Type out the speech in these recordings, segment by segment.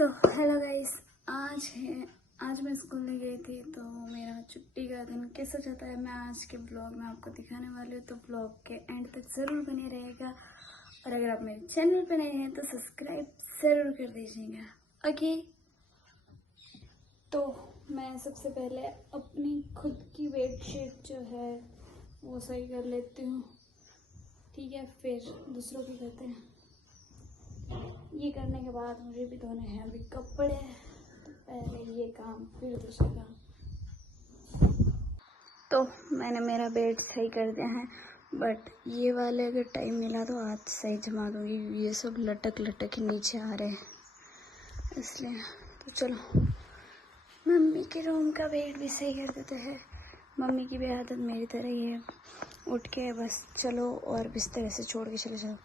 Hello guys, आज मैं school नहीं गई थी तो मेरा छुट्टी का दिन कैसा जाता है मैं आज के ब्लॉग में आपको दिखाने वाली हूँ। तो ब्लॉग के एंड तक ज़रूर बने रहेगा और अगर आप मेरे चैनल पर नए हैं तो सब्सक्राइब ज़रूर कर दीजिएगा। ओके, तो मैं सबसे पहले अपनी खुद की बेडशीट जो है वो सही कर लेती हूँ, ठीक है, फिर दूसरों की करते हैं। ये करने के बाद मुझे भी धोने हैं अभी कपड़े, तो पहले ये काम फिर दूसरा काम। तो मैंने मेरा बेड सही कर दिया है, बट ये वाले अगर टाइम मिला तो आज सही जमा दूँगी। ये सब लटक लटक के नीचे आ रहे हैं इसलिए। तो चलो मम्मी के रूम का बेड भी सही कर देते हैं। मम्मी की भी आदत मेरी तरह ही है, उठ के बस चलो और बिस्तर ऐसे छोड़ के चले जाओ।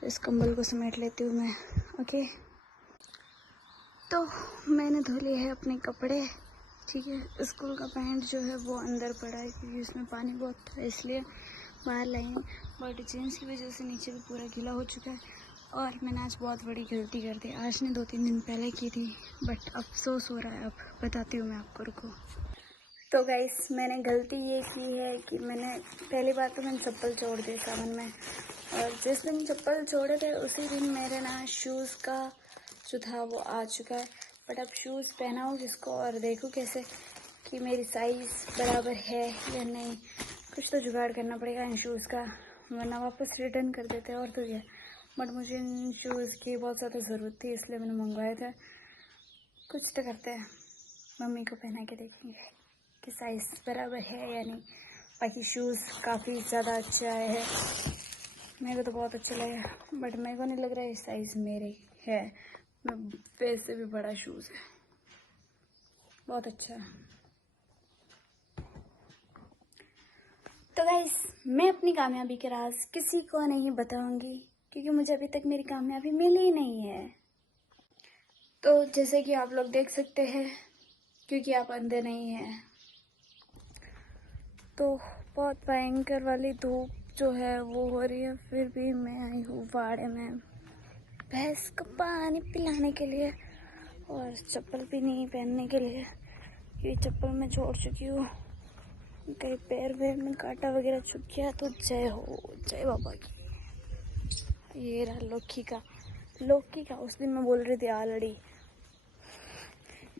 तो इस कंबल को समेट लेती हूँ मैं। ओके, तो मैंने धो लिए है अपने कपड़े, ठीक है। स्कूल का पैंट जो है वो अंदर पड़ा है क्योंकि उसमें पानी बहुत था इसलिए बाहर लाई हूँ, बट जीन्स की वजह से नीचे भी पूरा गीला हो चुका है। और मैंने आज बहुत बड़ी गलती कर दी, आज ने 2-3 दिन पहले की थी, बट अफसोस हो रहा है। अब बताती हूँ मैं आपको, रुको। तो गाइस, मैंने गलती ये की है कि मैंने पहली बार तो मैंने चप्पल छोड़ दी सावन में, और जिस दिन चप्पल छोड़े थे उसी दिन मेरे ना शूज़ का जो था वो आ चुका है। बट अब शूज़ पहनाऊँ किसको और देखूँ कैसे कि मेरी साइज़ बराबर है या नहीं। कुछ तो जुगाड़ करना पड़ेगा इन शूज़ का, वरना वापस रिटर्न कर देते और तो क्या। बट मुझे इन शूज़ की बहुत ज़्यादा ज़रूरत थी इसलिए मैंने मंगवाए थे। कुछ तो करते हैं, मम्मी को पहना के देखेंगे कि साइज़ बराबर है या नहीं। बाकी शूज़ काफ़ी ज़्यादा अच्छे आए हैं, मेरे को तो बहुत अच्छा लगा, बट मेरे को नहीं लग रहा है साइज़ मेरे है। मैं वैसे भी बड़ा शूज़ है, बहुत अच्छा है। तो गाइस, मैं अपनी कामयाबी के राज किसी को नहीं बताऊंगी क्योंकि मुझे अभी तक मेरी कामयाबी मिली ही नहीं है। तो जैसे कि आप लोग देख सकते हैं, क्योंकि आप अंधे नहीं हैं, तो बहुत भयंकर वाली धूप जो है वो हो रही है। फिर भी मैं आई हूँ वाड़े में भैंस को पानी पिलाने के लिए और चप्पल भी नहीं पहनने के लिए, क्योंकि चप्पल मैं छोड़ चुकी हूँ। कहीं पैर में कांटा वगैरह छुप गया तो जय हो, जय बाबा की। ये रहा लौकी का उस दिन मैं बोल रही थी आलड़ी,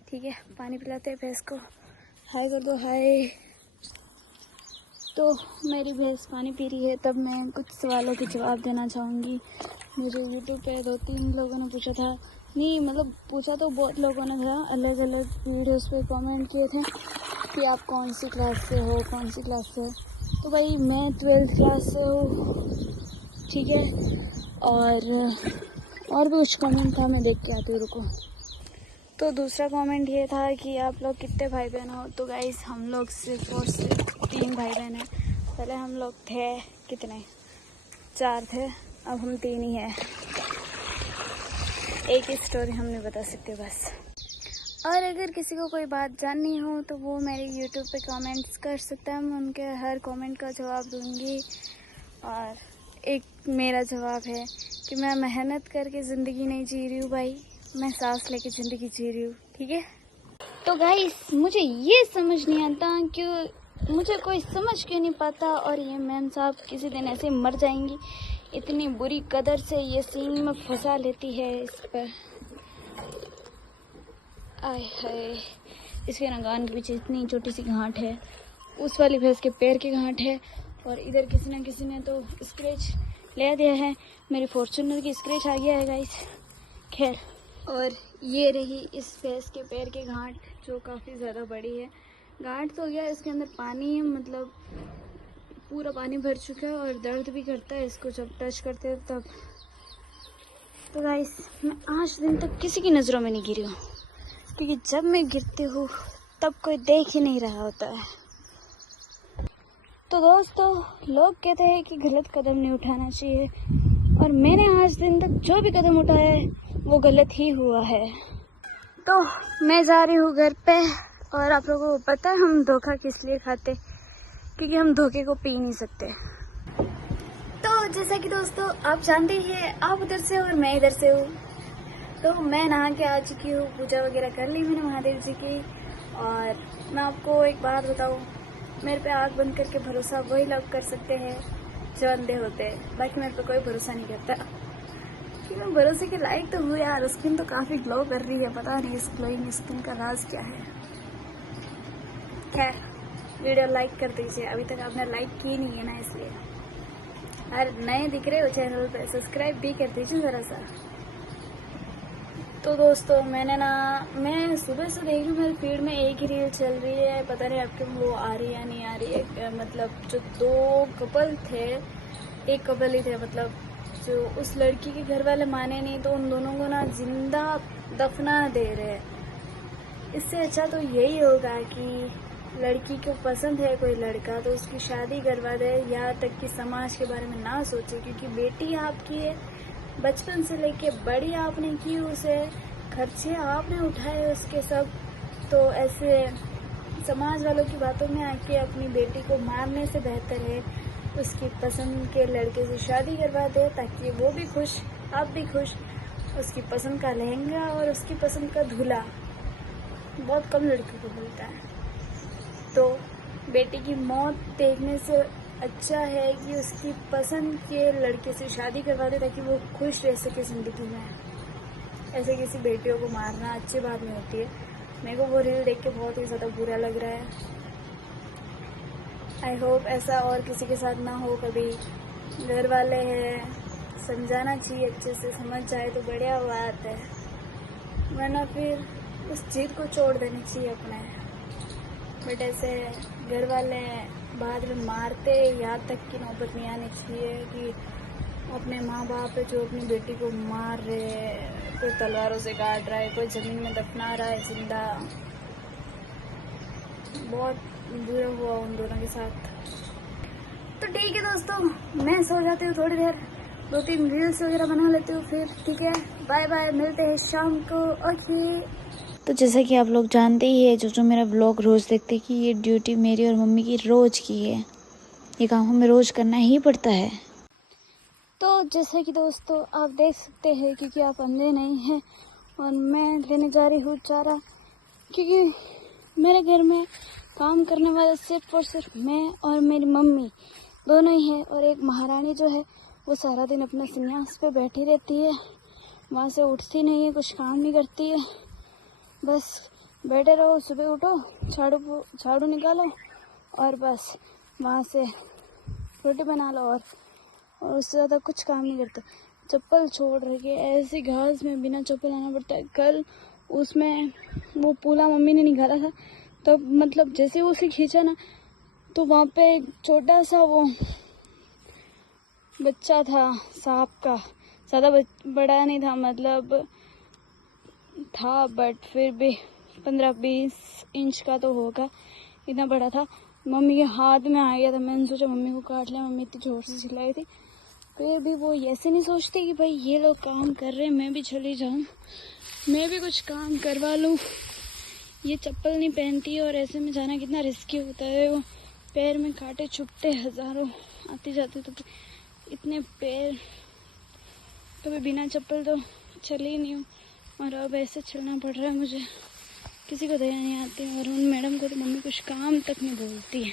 ठीक है। पानी पिलाते हैं भैंस को, हाय कर दो, हाय। तो मेरी भैंस पानी पी रही है, तब मैं कुछ सवालों के जवाब देना चाहूँगी। मुझे यूट्यूब पे 2-3 लोगों ने पूछा था, नहीं मतलब पूछा तो बहुत लोगों ने था, अलग अलग वीडियोस पे कमेंट किए थे कि आप कौन सी क्लास से हो, कौन सी क्लास से। तो भाई मैं 12th क्लास से हूँ, ठीक है। और भी कुछ कमेंट था, मैं देख के आती हूँ, रुको। तो दूसरा कमेंट ये था कि आप लोग कितने भाई बहन हो। तो गाइस, हम लोग सिर्फ और सिर्फ 3 भाई बहन हैं। पहले हम लोग थे कितने, 4 थे, अब हम 3 ही हैं। एक ही स्टोरी हम नहीं बता सकते बस। और अगर किसी को कोई बात जाननी हो तो वो मेरे यूट्यूब पे कमेंट्स कर सकता है, मैं उनके हर कमेंट का जवाब दूंगी। और एक मेरा जवाब है कि मैं मेहनत करके ज़िंदगी नहीं जी रही हूँ भाई, मैं सांस लेके ज़िंदगी जी रही हूँ, ठीक है। तो गाइस, मुझे ये समझ नहीं आता कि मुझे कोई समझ क्यों नहीं पाता, और ये मैम साहब किसी दिन ऐसे मर जाएंगी, इतनी बुरी कदर से ये सीन में फंसा लेती है इस पर। आय हाय, इसके नगान के पीछे इतनी छोटी सी गांठ है, उस वाली भैंस के पैर की गांठ है, और इधर किसी ने तो स्क्रैच ले दिया है, मेरी फॉर्च्यूनर की स्क्रैच आ गया है गाइस। खैर, और ये रही इस भैंस के पैर की गांठ जो काफ़ी ज़्यादा बड़ी है। गांठ तो गया, इसके अंदर पानी है, मतलब पूरा पानी भर चुका है, और दर्द भी करता है इसको जब टच करते हैं तब। तो गाइस, मैं आज दिन तक किसी की नज़रों में नहीं गिरी हूँ, क्योंकि जब मैं गिरती हूँ तब कोई देख ही नहीं रहा होता है। तो दोस्तों, लोग कहते हैं कि गलत कदम नहीं उठाना चाहिए, और मैंने आज दिन तक जो भी कदम उठाया है वो गलत ही हुआ है। तो मैं जा रही हूँ घर पे, और आप लोगों को पता है हम धोखा किस लिए खाते, क्योंकि हम धोखे को पी नहीं सकते। तो जैसा कि दोस्तों आप जानते ही हैं, आप उधर से और मैं इधर से हूँ, तो मैं नहा के आ चुकी हूँ, पूजा वगैरह कर ली मैंने महादेव जी की। और मैं आपको एक बात बताऊँ, मेरे पे आँख बंद करके भरोसा वही लोग कर सकते हैं जो अंधे होते हैं, बाकी मेरे पे कोई भरोसा नहीं करता। कि मैं भरोसे के लायक तो हूँ यार। स्किन तो काफ़ी ग्लो कर रही है, पता नहीं इस ग्लोइंग स्किन का राज क्या है। खैर, वीडियो लाइक कर दीजिए, अभी तक आपने लाइक की नहीं है ना, इसलिए। अरे नए दिख रहे हो चैनल पे, सब्सक्राइब भी कर दीजिए ज़रा सा। तो दोस्तों मैं सुबह से देख रही हूँ मेरे फीड में एक ही रील चल रही है, पता नहीं आपके वो आ रही है या नहीं आ रही है। मतलब जो 2 कपल थे, एक कपल ही थे, मतलब जो उस लड़की के घर वाले माने नहीं तो उन दोनों को ना जिंदा दफना दे रहे हैं। इससे अच्छा तो यही होगा कि लड़की को पसंद है कोई लड़का तो उसकी शादी करवा दे, यहाँ तक कि समाज के बारे में ना सोचे, क्योंकि बेटी आपकी है, बचपन से लेके बड़ी आपने की उसे, खर्चे आपने उठाए उसके सब। तो ऐसे समाज वालों की बातों में आके अपनी बेटी को मारने से बेहतर है उसकी पसंद के लड़के से शादी करवा दे, ताकि वो भी खुश, आप भी खुश। उसकी पसंद का लहंगा और उसकी पसंद का दूल्हा बहुत कम लड़कियों को मिलता है। तो बेटी की मौत देखने से अच्छा है कि उसकी पसंद के लड़के से शादी करवा दे, ताकि वो खुश रह सके ज़िंदगी में। ऐसे किसी बेटियों को मारना अच्छी बात नहीं होती है। मेरे को वो रील देख के बहुत ही ज़्यादा बुरा लग रहा है। आई होप ऐसा और किसी के साथ ना हो कभी। घर वाले हैं, समझाना चाहिए, अच्छे से समझ जाए तो बढ़िया बात है, वरना फिर उस जिद को छोड़ देनी चाहिए अपने। बट ऐसे घर वाले बाद में मारते, यहाँ तक की नौबत नहीं आनी चाहिए कि अपने माँ बाप है जो अपनी बेटी को मार रहे हैं, कोई तलवारों से काट रहा है, कोई ज़मीन में दफना रहा है जिंदा। बहुत बुरा हुआ उन दोनों के साथ। तो ठीक है दोस्तों, मैं सो जाती हूँ थोड़ी देर, 2-3 रील्स वगैरह बना लेती हूँ फिर। ठीक है, बाय बाय, मिलते हैं शाम को। ओके। तो जैसा कि आप लोग जानते ही है, जो मेरा व्लॉग रोज़ देखते हैं, कि ये ड्यूटी मेरी और मम्मी की रोज़ की है, ये काम हमें रोज़ करना ही पड़ता है। तो जैसा कि दोस्तों आप देख सकते हैं, क्योंकि आप अंधे नहीं हैं, और मैं लेने जा रही हूँ चारा, क्योंकि मेरे घर में काम करने वाले सिर्फ और सिर्फ मैं और मेरी मम्मी दोनों ही है। और एक महारानी जो है वो सारा दिन अपने संन्यास पे बैठी रहती है, वहाँ से उठती नहीं है, कुछ काम नहीं करती है, बस बैठे रहो, सुबह उठो, झाड़ू निकालो और बस वहाँ से रोटी बना लो, और उससे ज़्यादा कुछ काम नहीं करते। चप्पल छोड़ रखे ऐसी घास में बिना चप्पल आना पड़ता है। कल उसमें वो पूला मम्मी ने निकाला था, तो मतलब जैसे वो उसे खींचा ना, तो वहाँ पे एक छोटा सा वो बच्चा था सांप का, ज़्यादा बड़ा नहीं था, मतलब था बट फिर भी 15-20 इंच का तो होगा, इतना बड़ा था। मम्मी के हाथ में आ गया था, मैंने सोचा मम्मी को काट लिया, मम्मी इतनी जोर से चिल्लाई थी। फिर भी वो ऐसे नहीं सोचती कि भाई ये लोग काम कर रहे हैं, मैं भी चली जाऊँ, मैं भी कुछ काम करवा लूँ। ये चप्पल नहीं पहनती, और ऐसे में जाना कितना रिस्की होता है। वो पैर में कांटे चुभते हज़ारों, आते जाते तो इतने पैर, कभी बिना चप्पल तो चली नहीं हूँ, और अब ऐसे चलना पड़ रहा है मुझे। किसी को दया नहीं आती, और उन मैडम को तो मम्मी कुछ काम तक नहीं बोलती है।